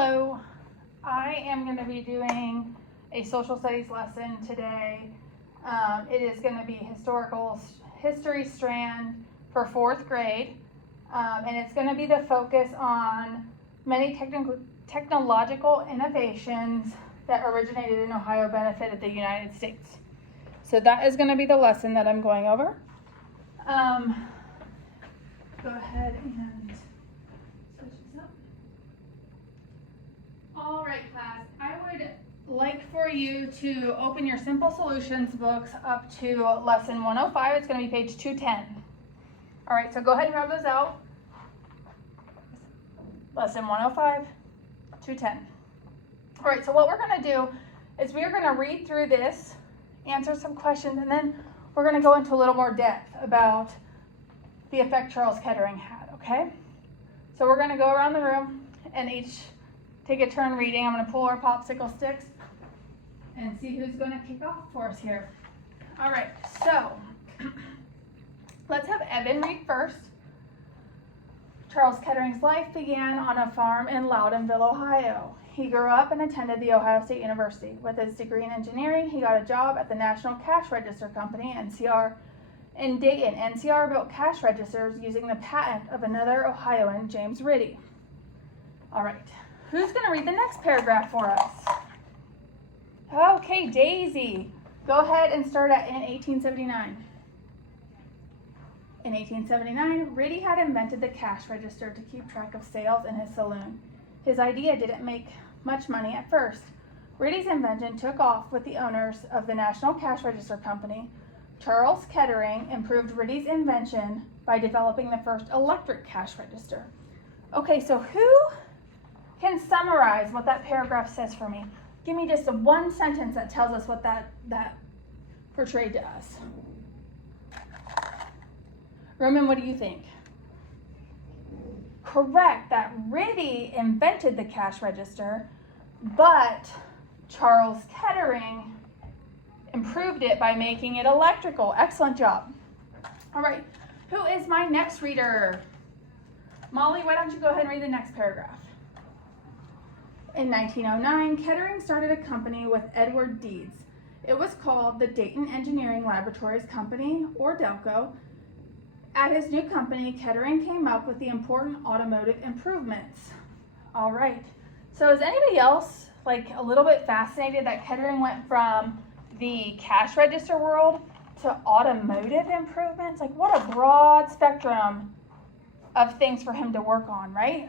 Hello, I am going to be doing a social studies lesson today. It is going to be history strand for 4th grade, and it's going to be the focus on many technological innovations that originated in Ohio benefited the United States. So that is going to be the lesson that I'm going over. Go ahead and switch this up. All right, class, I would like for you to open your Simple Solutions books up to lesson 105. It's going to be page 210. All right, so go ahead and grab those out. Lesson 105, 210. All right, so what we're going to do is we are going to read through this, answer some questions, and then we're going to go into a little more depth about the effect Charles Kettering had, okay? So we're going to go around the room and each take a turn reading. I'm going to pull our popsicle sticks and see who's going to kick off for us here. All right, so let's have Evan read first. Charles Kettering's life began on a farm in Loudonville, Ohio. He grew up and attended the Ohio State University. With his degree in engineering, he got a job at the National Cash Register Company, NCR, in Dayton. NCR built cash registers using the patent of another Ohioan, James Riddy. All right, who's going to read the next paragraph for us? Okay, Daisy. Go ahead and start in 1879. In 1879, Riddy had invented the cash register to keep track of sales in his saloon. His idea didn't make much money at first. Riddy's invention took off with the owners of the National Cash Register Company. Charles Kettering improved Riddy's invention by developing the first electric cash register. Okay, so who can summarize what that paragraph says for me? Give me just one sentence that tells us what that portrayed to us. Roman, what do you think? Correct, that Riddy invented the cash register, but Charles Kettering improved it by making it electrical. Excellent job. All right, who is my next reader? Molly, why don't you go ahead and read the next paragraph? In 1909, Kettering started a company with Edward Deeds. It was called the Dayton Engineering Laboratories Company, or DELCO. At his new company, Kettering came up with the important automotive improvements. All right, so is anybody else like a little bit fascinated that Kettering went from the cash register world to automotive improvements? Like, what a broad spectrum of things for him to work on, right?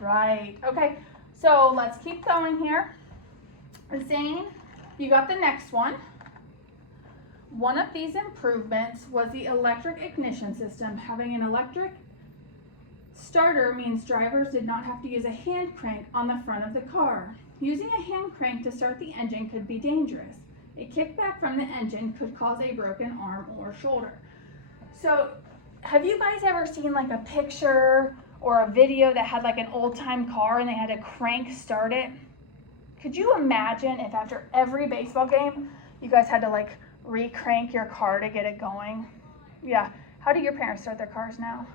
Right, okay, so let's keep going here. Zane, you got the next one. One of these improvements was the electric ignition system. Having an electric starter means drivers did not have to use a hand crank on the front of the car. Using a hand crank to start the engine could be dangerous. A kickback from the engine could cause a broken arm or shoulder. So have you guys ever seen like a picture or a video that had like an old time car and they had to crank start it? Could you imagine if after every baseball game you guys had to like re-crank your car to get it going? Yeah, how do your parents start their cars now?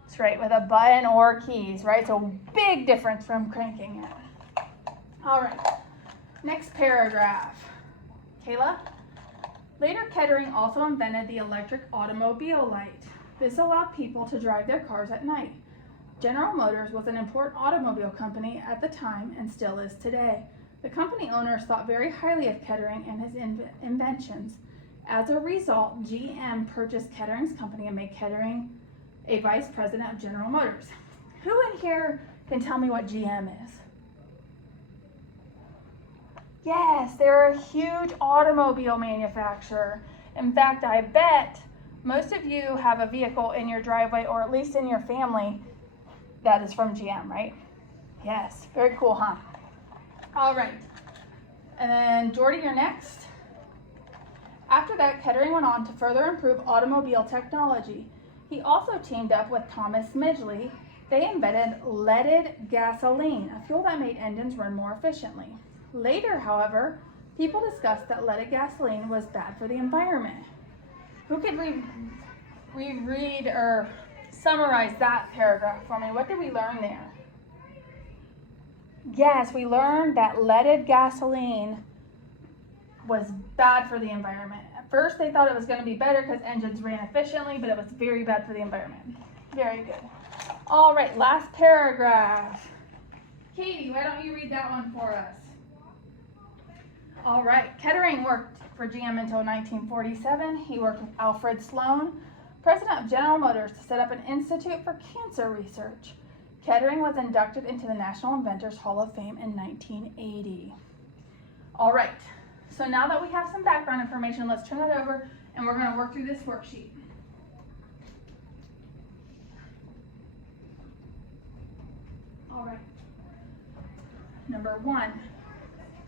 That's right, with a button or keys, right? So big difference from cranking it. All right, next paragraph. Kayla? Later, Kettering also invented the electric automobile light. This allowed people to drive their cars at night. General Motors was an important automobile company at the time and still is today. The company owners thought very highly of Kettering and his inventions. As a result, GM purchased Kettering's company and made Kettering a vice president of General Motors. Who in here can tell me what GM is? Yes, they're a huge automobile manufacturer. In fact, I bet most of you have a vehicle in your driveway, or at least in your family, that is from GM, right? Yes, very cool, huh? All right, and then Jordy, you're next. After that, Kettering went on to further improve automobile technology. He also teamed up with Thomas Midgley. They invented leaded gasoline, a fuel that made engines run more efficiently. Later, however, people discussed that leaded gasoline was bad for the environment. Who could reread or summarize that paragraph for me? What did we learn there? Yes, we learned that leaded gasoline was bad for the environment. At first they thought it was going to be better because engines ran efficiently, but it was very bad for the environment. Very good. All right, last paragraph. Katie, why don't you read that one for us? All right, Kettering worked for GM until 1947. He worked with Alfred Sloan, president of General Motors, to set up an institute for cancer research. Kettering was inducted into the National Inventors Hall of Fame in 1980. All right, so now that we have some background information, let's turn it over and we're going to work through this worksheet. All right, number 1.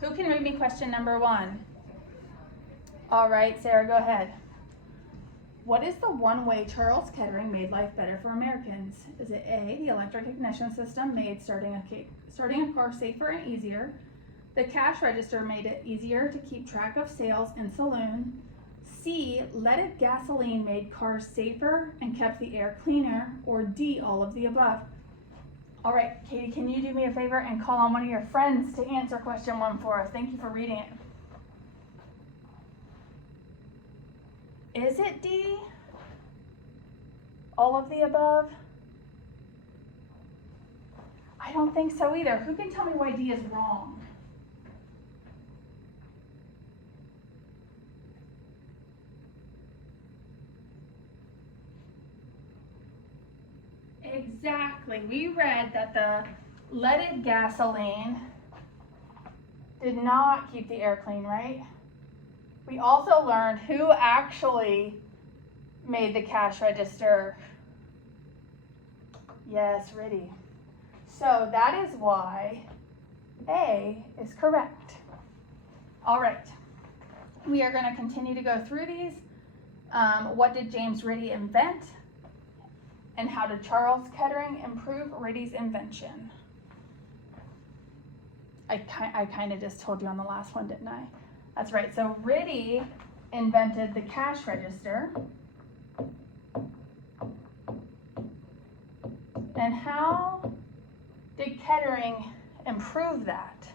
Who can read me question number 1? All right, Sarah, go ahead. What is the one way Charles Kettering made life better for Americans? Is it A, the electric ignition system made starting a car safer and easier? The cash register made it easier to keep track of sales in saloon. C, leaded gasoline made cars safer and kept the air cleaner. Or D, all of the above? All right, Katie, can you do me a favor and call on one of your friends to answer question 1 for us? Thank you for reading it. Is it D? All of the above? I don't think so either. Who can tell me why D is wrong? Exactly. We read that the leaded gasoline did not keep the air clean, right? We also learned who actually made the cash register. Yes, Riddy. So that is why A is correct. All right. We are going to continue to go through these. What did James Riddy invent? And how did Charles Kettering improve Riddy's invention? I kind of just told you on the last one, didn't I? That's right. So Riddy invented the cash register. And how did Kettering improve that?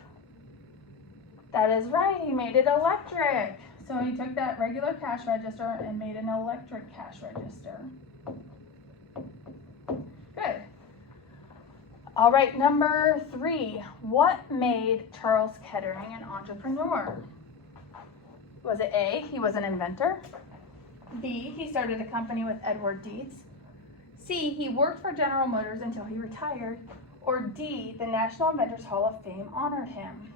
That is right. He made it electric. So he took that regular cash register and made an electric cash register. Good. All right, number 3. What made Charles Kettering an entrepreneur? Was it A, he was an inventor? B, he started a company with Edward Dietz? C, he worked for General Motors until he retired? Or D, the National Inventors Hall of Fame honored him?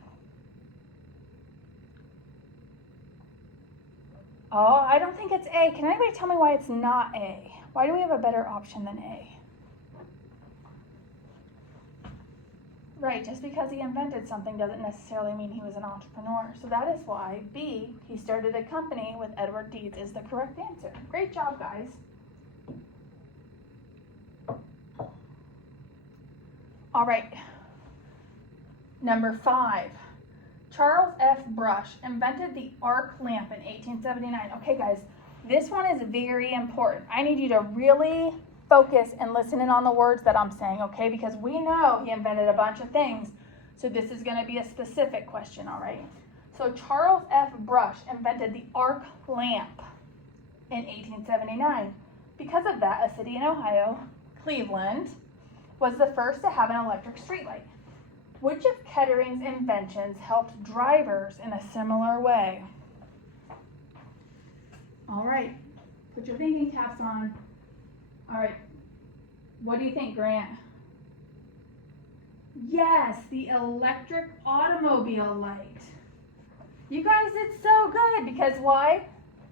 Oh, I don't think it's A. Can anybody tell me why it's not A? Why do we have a better option than A? Right, just because he invented something doesn't necessarily mean he was an entrepreneur. So that is why B, he started a company with Edward Dietz, is the correct answer. Great job, guys. All right, number 5. Charles F. Brush invented the arc lamp in 1879. Okay, guys, this one is very important. I need you to really focus and listen in on the words that I'm saying, okay? Because we know he invented a bunch of things. So this is going to be a specific question, all right? So Charles F. Brush invented the arc lamp in 1879. Because of that, a city in Ohio, Cleveland, was the first to have an electric streetlight. Which of Kettering's inventions helped drivers in a similar way? All right, put your thinking caps on. All right, what do you think, Grant? Yes, the electric automobile light. You guys did so good, because why?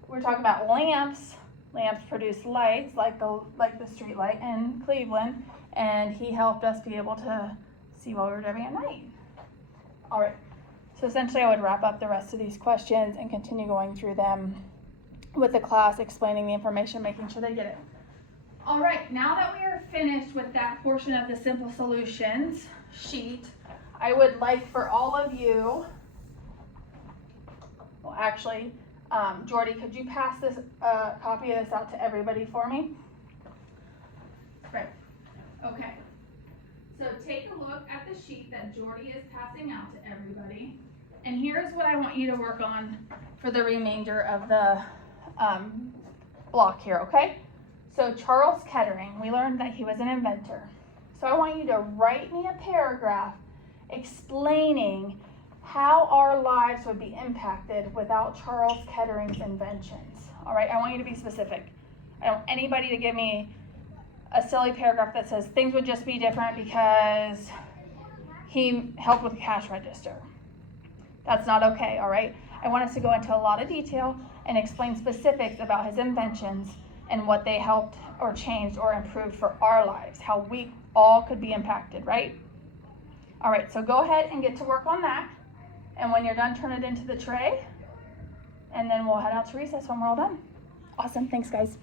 We're talking about lamps. Lamps produce lights like the street light in Cleveland, and he helped us be able to see while we were driving at night. All right, so essentially I would wrap up the rest of these questions and continue going through them with the class, explaining the information, making sure they get it. All right, now that we are finished with that portion of the simple solutions sheet, I would like for all of you, well actually, Jordy, could you pass this copy of this out to everybody for me? Great. Okay. So take a look at the sheet that Jordy is passing out to everybody. And here's what I want you to work on for the remainder of the block here, okay? So Charles Kettering, we learned that he was an inventor. So I want you to write me a paragraph explaining how our lives would be impacted without Charles Kettering's inventions. All right, I want you to be specific. I don't want anybody to give me a silly paragraph that says things would just be different because he helped with the cash register. That's not okay, all right? I want us to go into a lot of detail and explain specifics about his inventions and what they helped or changed or improved for our lives, how we all could be impacted, right? All right, so go ahead and get to work on that. And when you're done, turn it into the tray. And then we'll head out to recess when we're all done. Awesome, thanks guys.